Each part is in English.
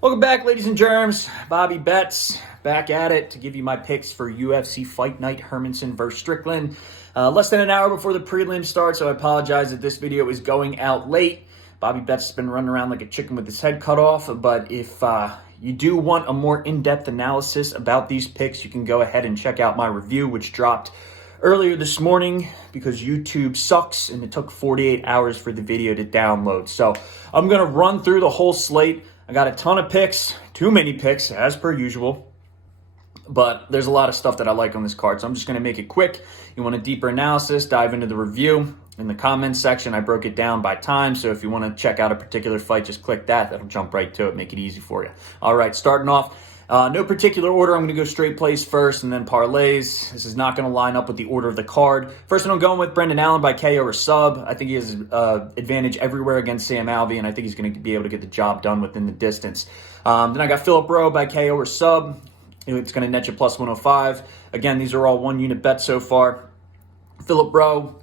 Welcome back, ladies and germs. Bobby Betts back at it to give you my picks for UFC Fight Night Hermansson versus Strickland. Less than an hour before the prelim starts, so I apologize that this video is going out late. Bobby Betts has been running around like a chicken with his head cut off, but if you do want a more in-depth analysis about these picks, you can go ahead and check out my review, which dropped earlier this morning because YouTube sucks and it took 48 hours for the video to download. So I'm going to run through the whole slate. I got a ton of picks, too many picks as per usual, but there's a lot of stuff that I like on this card, so I'm just going to make it quick. You want a deeper analysis, dive into the review. In the comments section, I broke it down by time, so if you want to check out a particular fight, just click that. That'll jump right to it, make it easy for you. All right, starting off, no particular order. I'm going to go straight plays first and then parlays. This is not going to line up with the order of the card. First one I'm going with, Brendan Allen by KO or sub. I think he has advantage everywhere against Sam Alvey, and I think he's going to be able to get the job done within the distance. Then I got Philip Rowe by KO or sub. It's going to net you plus 105. Again, these are all one-unit bets so far. Philip Rowe,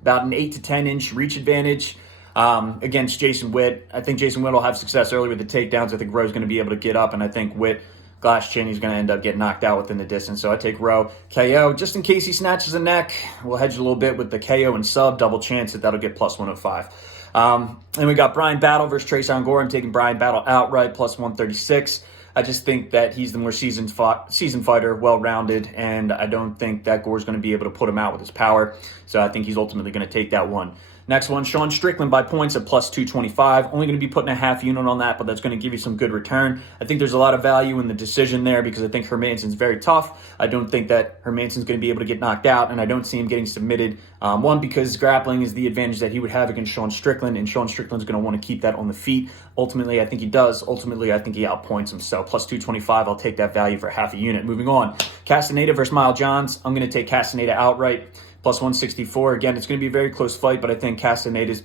about an 8 to 10 inch reach advantage against Jason Witt. I think Jason Witt will have success early with the takedowns. I think Rowe's going to be able to get up, and I think Witt, glass chin, he's going to end up getting knocked out within the distance. So I take Rowe. KO, just in case he snatches a neck, we'll hedge a little bit with the KO and sub, double chance that that'll get plus 105. And we got Brian Battle versus Tresean Gore. I'm taking Brian Battle outright, plus 136. I just think that he's the more seasoned fighter, well-rounded, and I don't think that Gore's going to be able to put him out with his power. So I think he's ultimately going to take that one. Next one, Sean Strickland by points at plus 225. Only going to be putting a half unit on that, but that's going to give you some good return. I think there's a lot of value in the decision there because I think Hermansson's very tough. I don't think that Hermansson's going to be able to get knocked out, and I don't see him getting submitted. One, because grappling is the advantage that he would have against Sean Strickland, and Sean Strickland's going to want to keep that on the feet. Ultimately, I think he does. Ultimately, I think he outpoints him. So plus 225, I'll take that value for half a unit. Moving on, Castaneda versus Miles Johns. I'm going to take Castaneda outright. Plus 164. Again, it's going to be a very close fight, but I think Castaneda's,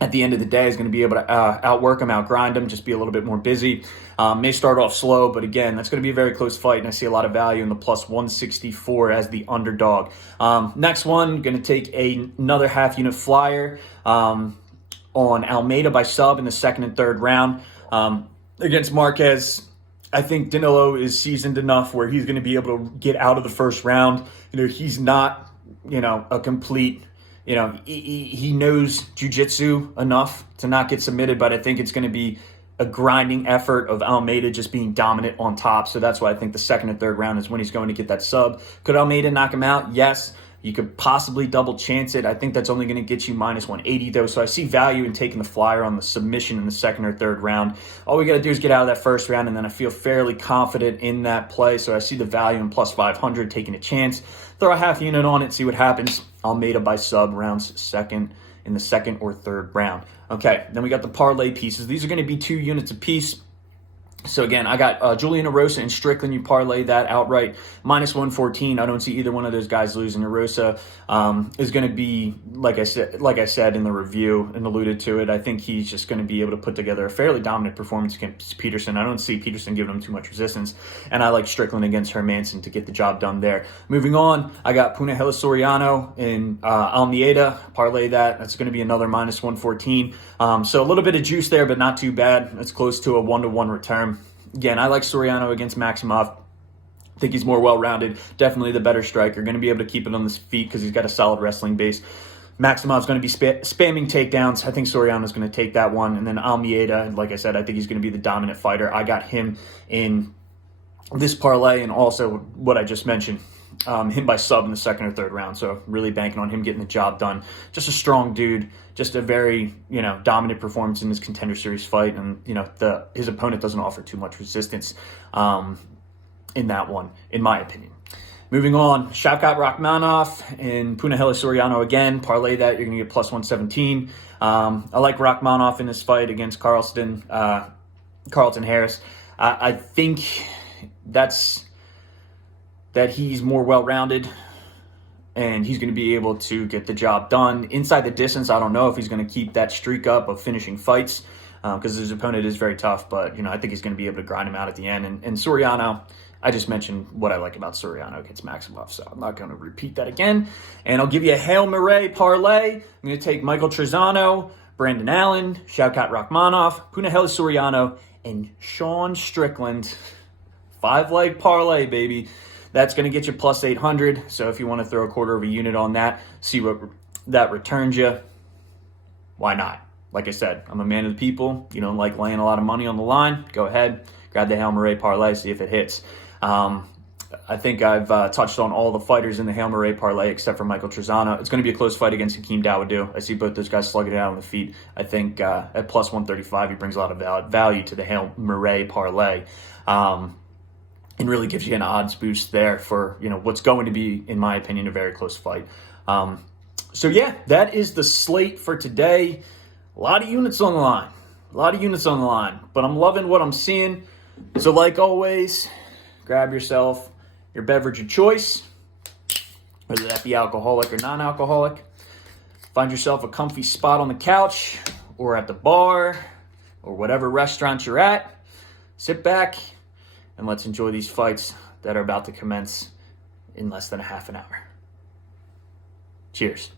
at the end of the day, is going to be able to outwork him, outgrind him, just be a little bit more busy. May start off slow, but again, that's going to be a very close fight, and I see a lot of value in the plus 164 as the underdog. Next one, going to take another half-unit flyer on Almeida by sub in the second and third round. Against Marquez, I think Danilo is seasoned enough where he's going to be able to get out of the first round. He's not a complete, he knows jiu-jitsu enough to not get submitted, but I think it's going to be a grinding effort of Almeida just being dominant on top. So that's why I think the second and third round is when he's going to get that sub. Could Almeida knock him out? Yes. You could possibly double chance it. I think that's only going to get you minus 180 though. So I see value in taking the flyer on the submission in the second or third round. All we got to do is get out of that first round, and then I feel fairly confident in that play. So I see the value in plus 500, taking a chance. Throw a half unit on it, see what happens. Almeida by sub, rounds second in the second or third round. Okay, then we got the parlay pieces. These are going to be 2 units apiece. So again, I got Julian Erosa and Strickland. You parlay that outright, minus 114. I don't see either one of those guys losing. Erosa is going to be, like I said in the review and alluded to it, I think he's just going to be able to put together a fairly dominant performance against Peterson. I don't see Peterson giving him too much resistance, and I like Strickland against Hermansson to get the job done there. Moving on, I got Punahele Soriano and Almeida. Parlay that. That's going to be another minus 114. So a little bit of juice there, but not too bad. It's close to a 1-to-1 return. Again, I like Soriano against Maximov. I think he's more well-rounded, definitely the better striker, going to be able to keep it on his feet because he's got a solid wrestling base. Maximov's going to be spamming takedowns. I think Soriano's going to take that one. And then Almeida, like I said, I think he's going to be the dominant fighter. I got him in this parlay and also what I just mentioned, him by sub in the second or third round. So really banking on him getting the job done. Just a strong dude, just a very, dominant performance in this Contender Series fight. And, his opponent doesn't offer too much resistance in that one, in my opinion. Moving on, Shavkat Rakhmonov and Punahele Soriano again. Parlay that, you're going to get plus 117. I like Rakhmonov in this fight against Carlton Harris. I think that he's more well-rounded and he's going to be able to get the job done. Inside the distance, I don't know if he's going to keep that streak up of finishing fights because his opponent is very tough, but I think he's going to be able to grind him out at the end. And Soriano, I just mentioned what I like about Soriano against Maximov, so I'm not going to repeat that again. And I'll give you a Hail Mary parlay. I'm going to take Michael Trezano, Brandon Allen, Shavkat Rakhmonov, Punahele Soriano, and Sean Strickland. 5-leg parlay, baby. That's going to get you plus 800. So if you want to throw a quarter of a unit on that, see what that returns you, why not? Like I said, I'm a man of the people. You don't like laying a lot of money on the line? Go ahead, grab the Hail Murray parlay, see if it hits. I think I've touched on all the fighters in the Hail Murray parlay except for Michael Trezano. It's going to be a close fight against Hakeem Dawodu. I see both those guys slugging it out on the feet. I think at plus 135, he brings a lot of value to the Hail Murray parlay. And really gives you an odds boost there for, what's going to be, in my opinion, a very close fight. So yeah, that is the slate for today. A lot of units on the line. But I'm loving what I'm seeing. So like always, grab yourself your beverage of choice, whether that be alcoholic or non-alcoholic. Find yourself a comfy spot on the couch or at the bar or whatever restaurant you're at. Sit back and let's enjoy these fights that are about to commence in less than a half an hour. Cheers.